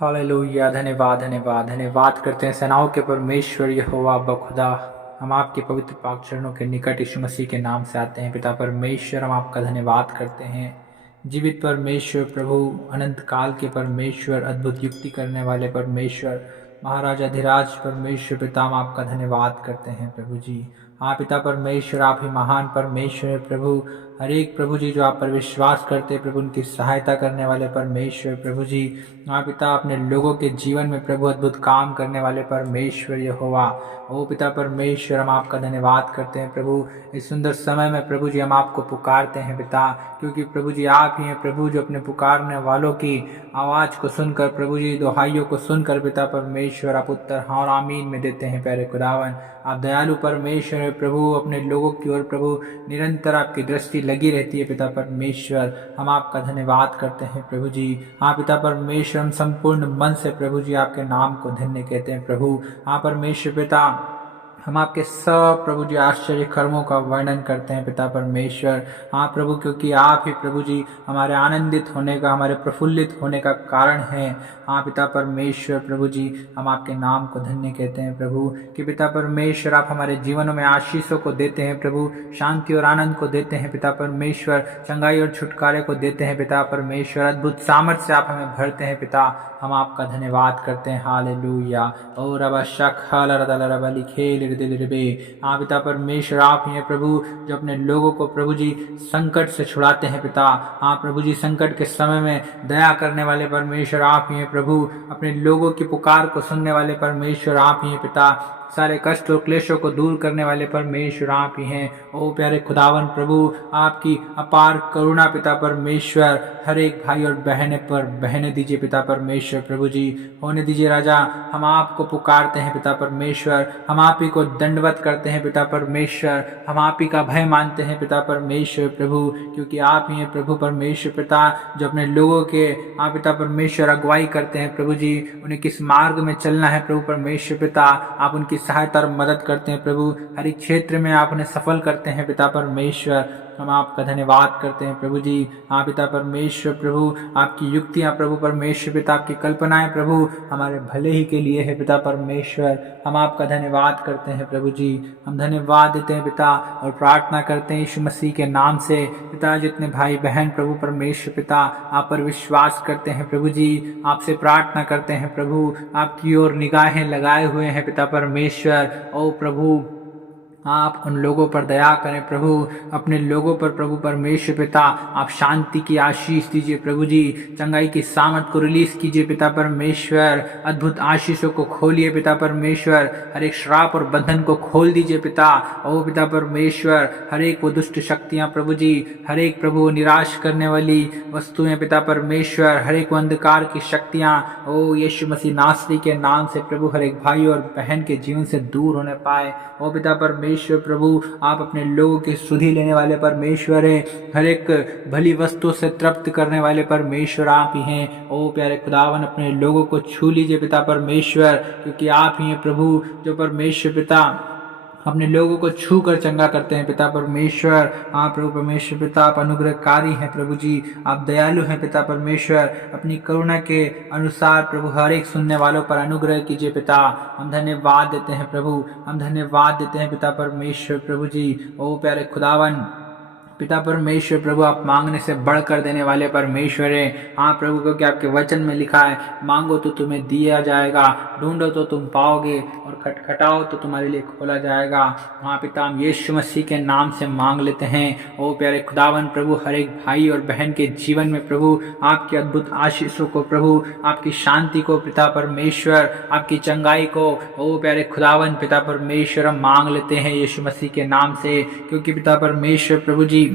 Hallelujah. धन्यवाद धन्यवाद धन्यवाद करते हैं सेनाओं के परमेश्वर यहोवा बखुदा। हम आपके पवित्र पाक चरणों के निकट यीशु मसीह के नाम से आते हैं। पिता परमेश्वर, हम आपका धन्यवाद करते हैं। जीवित परमेश्वर प्रभु, अनंत काल के परमेश्वर, अद्भुत युक्ति करने वाले परमेश्वर, महाराज अधिराज परमेश्वर, पिता हम आपका धन्यवाद करते हैं प्रभु जी। हाँ पिता परमेश्वर, आप ही महान परमेश्वर प्रभु। हर एक प्रभु जी जो आप पर विश्वास करते प्रभु, उनकी सहायता करने वाले परमेश्वर प्रभु जी। हाँ पिता, अपने लोगों के जीवन में प्रभु अद्भुत काम करने वाले परमेश्वर यहोवा। ओ पिता परमेश्वर, हम आपका धन्यवाद करते हैं प्रभु। इस सुंदर समय में प्रभु जी हम आपको पुकारते हैं पिता, क्योंकि प्रभु जी आप ही हैं प्रभु जो अपने पुकारने वालों की आवाज़ को सुनकर प्रभु जी, दुहाइयों को सुनकर पिता परमेश्वर आप उत्तर हाँ और आमीन में देते हैं। प्यारे खुदावन, आप दयालु परमेश्वर है प्रभु। अपने लोगों की ओर प्रभु निरंतर आपकी दृष्टि लगी रहती है पिता परमेश्वर। हम आपका धन्यवाद करते हैं प्रभु जी। हाँ पिता परमेश्वर, हम संपूर्ण मन से प्रभु जी आपके नाम को धन्य कहते हैं प्रभु। हाँ परमेश्वर पिता, हम आपके सब प्रभु जी आश्चर्य कर्मों का वर्णन करते हैं पिता परमेश्वर। हाँ प्रभु, क्योंकि आप ही प्रभु जी हमारे आनंदित होने का, हमारे प्रफुल्लित होने का कारण है। हाँ पिता परमेश्वर प्रभु जी, हम आपके नाम को धन्य कहते हैं प्रभु कि पिता परमेश्वर आप हमारे जीवनों में आशीषों को देते हैं प्रभु, शांति और आनंद को देते हैं पिता परमेश्वर, चंगाई और छुटकारे को देते हैं पिता परमेश्वर, अद्भुत सामर्थ्य से आप हमें भरते हैं पिता। हम आपका धन्यवाद करते हैं। हालेलुया। और अब हाँ पिता परमेश्वर, आप ही हैं प्रभु जो अपने लोगों को प्रभु जी संकट से छुड़ाते हैं पिता। हाँ प्रभु जी, संकट के समय में दया करने वाले परमेश्वर आप ही हैं प्रभु। अपने लोगों की पुकार को सुनने वाले परमेश्वर आप ही हैं पिता। सारे कष्ट और क्लेशों को दूर करने वाले परमेश्वर आप ही हैं। ओ प्यारे खुदावन प्रभु, आपकी अपार करुणा पिता परमेश्वर हर एक भाई और बहने पर बहने दीजिए पिता परमेश्वर प्रभु जी। होने दीजिए राजा। हम आपको पुकारते हैं पिता परमेश्वर, हम आप ही को दंडवत करते हैं पिता परमेश्वर, हम आप ही का भय मानते हैं पिता परमेश्वर प्रभु, क्योंकि आप ही हैं प्रभु परमेश्वर पिता जो अपने लोगों के आप पिता परमेश्वर अगुवाई करते हैं प्रभु जी। उन्हें किस मार्ग में चलना है प्रभु परमेश्वर पिता, आप उनकी सहायता और मदद करते हैं प्रभु। हर एक क्षेत्र में आप उन्हें सफल करते हैं पिता परमेश्वर। हम आपका धन्यवाद करते हैं प्रभु जी। हाँ पिता परमेश्वर प्रभु, आपकी युक्तियाँ प्रभु परमेश्वर पिता, आपकी कल्पनाएं प्रभु हमारे भले ही के लिए है पिता परमेश्वर। हम आपका धन्यवाद करते हैं प्रभु जी। हम धन्यवाद देते हैं पिता और प्रार्थना करते हैं यीशु मसीह के नाम से पिता। जितने भाई बहन प्रभु परमेश्वर पिता आप पर विश्वास करते हैं प्रभु जी, आपसे प्रार्थना करते हैं प्रभु, आपकी ओर निगाहें लगाए हुए हैं पिता परमेश्वर। ओ प्रभु, आप उन लोगों पर दया करें प्रभु, अपने लोगों पर प्रभु परमेश्वर पिता आप शांति की आशीष दीजिए प्रभु जी। चंगाई की सामर्थ को रिलीज कीजिए पिता परमेश्वर। अद्भुत आशीषों को खोलिए पिता परमेश्वर। हर एक श्राप और बंधन को खोल दीजिए पिता। ओ पिता परमेश्वर, हर एक वो दुष्ट शक्तियाँ प्रभु जी, हर एक प्रभु निराश करने वाली वस्तुएं पिता परमेश्वर, हर एक अंधकार की शक्तियाँ ओ यीशु मसीह नासरी के नाम से प्रभु हर एक भाई और बहन के जीवन से दूर होने पाए। ओ पिता परमेश्वर प्रभु, आप अपने लोगों की सुधि लेने वाले परमेश्वर हैं। हर एक भली वस्तु से तृप्त करने वाले परमेश्वर आप ही हैं। ओ प्यारे खुदावन, अपने लोगों को छू लीजिए पिता परमेश्वर, क्योंकि आप ही हैं प्रभु जो परमेश्वर पिता अपने लोगों को छू कर चंगा करते हैं पिता परमेश्वर। हाँ प्रभु परमेश्वर पिता, आप अनुग्रहकारी हैं प्रभु जी, आप दयालु हैं पिता परमेश्वर। अपनी करुणा के अनुसार प्रभु हर एक सुनने वालों पर अनुग्रह कीजिए पिता। हम धन्यवाद देते हैं प्रभु, हम धन्यवाद देते हैं पिता परमेश्वर प्रभु जी। ओ प्यारे खुदावन पिता परमेश्वर प्रभु, आप मांगने से बढ़कर देने वाले परमेश्वर हैं। हाँ प्रभु, क्योंकि आपके वचन में लिखा है, मांगो तो तुम्हें दिया जाएगा, ढूंढो तो तुम पाओगे, और खटखटाओ तो तुम्हारे लिए खोला जाएगा। हाँ पिता, हम यीशु मसीह के नाम से मांग लेते हैं। ओ प्यारे खुदावन प्रभु, हर एक भाई और बहन के जीवन में प्रभु आपकी अद्भुत आशीषों को प्रभु, आपकी शांति को पिता परमेश्वर, आपकी चंगाई को ओ प्यारे खुदावन पिता परमेश्वर हम मांग लेते हैं यीशु मसीह के नाम से, क्योंकि पिता परमेश्वर प्रभु जी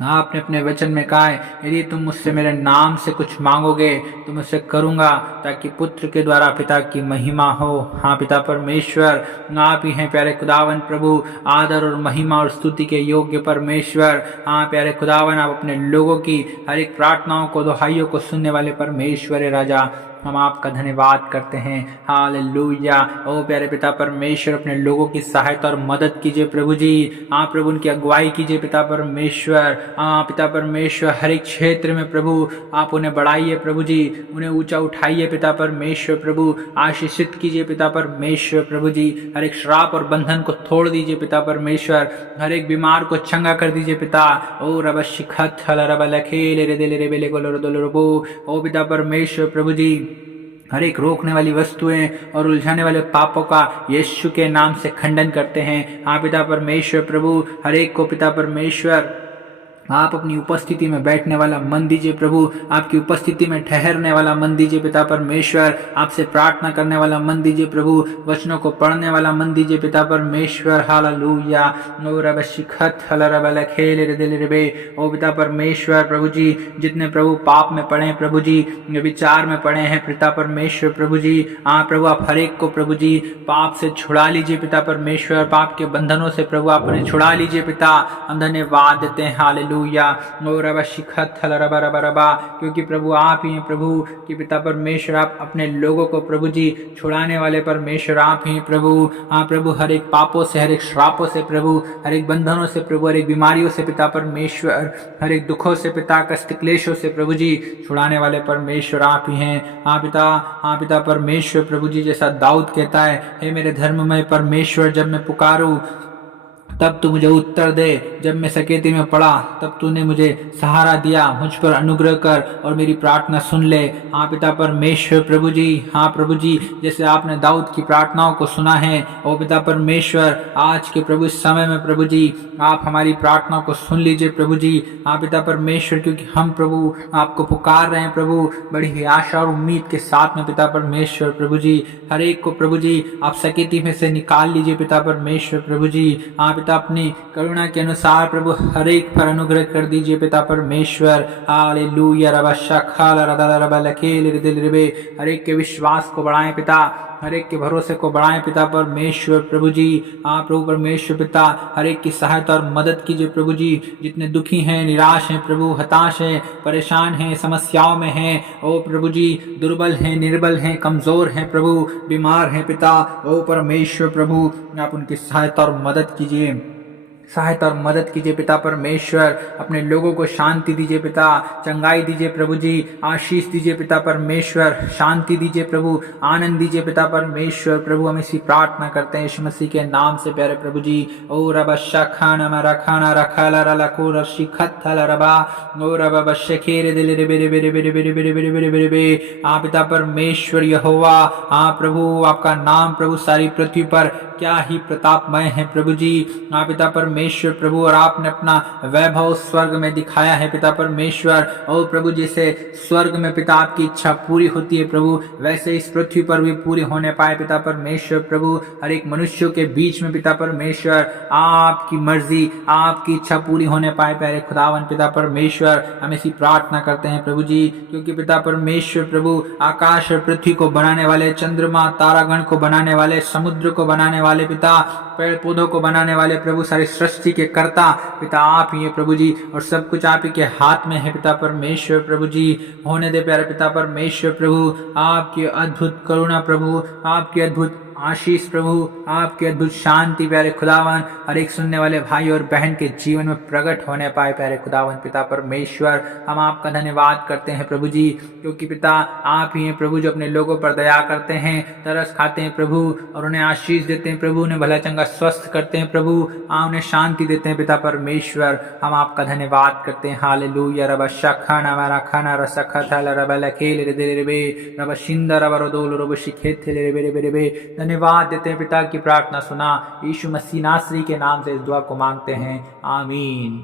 आपने अपने वचन में कहा है, यदि तुम मुझसे मेरे नाम से कुछ मांगोगे तो मैं उसे करूंगा, ताकि पुत्र के द्वारा पिता की महिमा हो। हाँ पिता परमेश्वर, आप ही हैं प्यारे खुदावन प्रभु, आदर और महिमा और स्तुति के योग्य परमेश्वर। हाँ प्यारे खुदावन, आप अपने लोगों की हर एक प्रार्थनाओं को, दुहाइयों को सुनने वाले परमेश्वर है राजा। हम आपका धन्यवाद करते हैं। हालेलुया। ओ प्यारे पिता परमेश्वर, अपने लोगों की सहायता और मदद कीजिए प्रभु जी। आप प्रभु उनकी अगुवाई कीजिए पिता परमेश्वर। पिता परमेश्वर, हर एक क्षेत्र में प्रभु आप उन्हें बढ़ाइए प्रभु जी, उन्हें ऊंचा उठाइए पिता परमेश्वर। प्रभु आशीषित कीजिए पिता परमेश्वर। प्रभु जी हर एक श्राप और बंधन को तोड़ दीजिए पिता परमेश्वर, हर एक बीमार को चंगा कर दीजिए पिता। ओ रब शिखत रब लखेले रे दिल रे बेले गोलो दोलो रबो। ओ पिता परमेश्वर प्रभु जी, हर एक रोकने वाली वस्तुएं और उलझाने वाले पापों का यीशु के नाम से खंडन करते हैं। हाँ पिता परमेश्वर प्रभु, हर एक को पिता परमेश्वर आप अपनी उपस्थिति में बैठने वाला मन दीजिए प्रभु, आपकी उपस्थिति में ठहरने वाला मन दीजिए पिता परमेश्वर, आपसे प्रार्थना करने वाला मन दीजिए प्रभु, वचनों को पढ़ने वाला मन दीजिए पिता परमेश्वर। हालेलुया। ओ रब शिखत रब लखेले रे दिल रे बे। ओ पिता परमेश्वर प्रभु जी, जितने प्रभु पाप में पड़े हैं प्रभु जी, विचार में पड़े हैं पिता परमेश्वर प्रभु जी, प्रभु आप हर एक को प्रभु जी पाप से छुड़ा लीजिए पिता परमेश्वर, पाप के बंधनों से प्रभु आप उन्हें छुड़ा लीजिए पिता। हम धन्यवाद देते हैं। हालेलुया। ओ रबा शिखत रबा रबा रबा, क्योंकि प्रभु आप ही हैं प्रभु कि पिता परमेश्वर, आप अपने लोगों को प्रभु जी छुड़ाने वाले परमेश्वर आप ही प्रभु। प्रभु हर एक पापों से, हर एक श्रापों से प्रभु, हर एक बंधनों से प्रभु, हर एक बीमारियों से पिता परमेश्वर, हर एक दुखों से पिता, कष्ट क्लेशों से प्रभु जी छुड़ाने वाले परमेश्वर आप ही हैं। पिता परमेश्वर प्रभु जी, जैसा दाऊद कहता है, हे मेरे धर्ममय परमेश्वर, जब मैं पुकारूं तब तू मुझे उत्तर दे, जब मैं सकेती में पड़ा तब तूने मुझे सहारा दिया, मुझ पर अनुग्रह कर और मेरी प्रार्थना सुन ले। पिता परमेश्वर प्रभु जी, प्रभु जी, जैसे आपने दाऊद की प्रार्थनाओं को सुना है, ओ पिता परमेश्वर, आज के प्रभु इस समय में प्रभु जी आप हमारी प्रार्थनाओं को सुन लीजिए प्रभु जी। पिता परमेश्वर, क्योंकि हम प्रभु आपको पुकार रहे हैं प्रभु बड़ी ही आशा और उम्मीद के साथ में पिता परमेश्वर प्रभु जी, हर एक को प्रभु जी आप सकेती में से निकाल लीजिए पिता परमेश्वर प्रभु जी। अपनी करुणा के अनुसार प्रभु हर एक पर अनुग्रह कर दीजिए पिता परमेश्वर। हालेलुया। रबा शखाल रदा रबा लखेल रे दिल रे बे, हर एक के विश्वास को बढ़ाएं पिता, हर एक के भरोसे को बढ़ाएं पिता परमेश्वर प्रभु जी। प्रभु परमेश्वर पिता, हर एक की सहायता और मदद कीजिए प्रभु जी, जितने दुखी हैं, निराश हैं प्रभु, हताश हैं, परेशान हैं, समस्याओं में हैं, ओ प्रभु जी, दुर्बल हैं, निर्बल हैं, कमजोर हैं प्रभु, बीमार हैं पिता, ओ परमेश्वर प्रभु आप उनकी सहायता और मदद कीजिए, सहायता और मदद कीजिए पिता परमेश्वर। अपने लोगों को शांति दीजिए पिता, चंगाई दीजिए प्रभु जी, आशीष दीजिए पिता परमेश्वर, शांति दीजिए प्रभु, आनंद दीजिए पिता परमेश्वर। प्रभु हम इसी प्रार्थना करते हैं यीशु मसीह के नाम से प्यारे प्रभु जी। ओ रबा शखाना मा रखाना रखाला रलाको रशिखत रबा, ओ रबा बशखेरे दिल रे बेरे बेरे बेरे बेरे बेरे बेरे बेरे बेरे बे। पिता परमेश्वर यहोवा, प्रभु आपका नाम प्रभु सारी पृथ्वी पर क्या ही प्रतापमय है प्रभु जी। पिता परमेश्वर प्रभु, और आपने अपना वैभव स्वर्ग में दिखाया है पिता परमेश्वर। और प्रभु, जैसे स्वर्ग में पिता आपकी इच्छा पूरी होती है प्रभु, वैसे इस पृथ्वी पर भी पूरी होने पाए पिता परमेश्वर प्रभु। हर एक मनुष्यों के बीच में पिता परमेश्वर आपकी मर्जी, आपकी इच्छा पूरी होने पाए प्यारे खुदावन पिता परमेश्वर। हम ऐसी प्रार्थना करते हैं प्रभु जी, क्योंकि पिता परमेश्वर प्रभु आकाश और पृथ्वी को बनाने वाले, चंद्रमा तारागण को बनाने वाले, समुद्र को बनाने वाले पिता, पेड़ पौधों को बनाने वाले प्रभु, सारी सृष्टि के कर्ता पिता आप ही है प्रभु जी, और सब कुछ आप ही के हाथ में है पिता परमेश्वर प्रभु जी। होने दे प्यारे पिता परमेश्वर प्रभु आपकी अद्भुत करुणा प्रभु, आपकी अद्भुत आशीष प्रभु, आपकी अद्भुत शांति प्यारे खुदावन हर एक सुनने वाले भाई और बहन के जीवन में प्रकट होने पाए प्यारे खुदावन पिता परमेश्वर। हम आपका धन्यवाद करते हैं प्रभु जी, क्योंकि पिता आप ही हैं प्रभु जो अपने लोगों पर दया करते हैं, तरस खाते हैं प्रभु, और उन्हें आशीष देते हैं प्रभु, उन्हें भला चंगा स्वस्थ करते हैं प्रभु, उन्हें शांति देते हैं पिता परमेश्वर। हम आपका धन्यवाद करते हैं। हालेलुया। रबा शखाना मारा खाना रसखा था रबा लखेल रे दे रे बे, रबा शिंदा रबा रोदोल रबा शिखेत रे रे रे रे। धन्यवाद देते हैं पिता की प्रार्थना सुना, यीशु मसीह नासरी के नाम से इस दुआ को मांगते हैं, आमीन।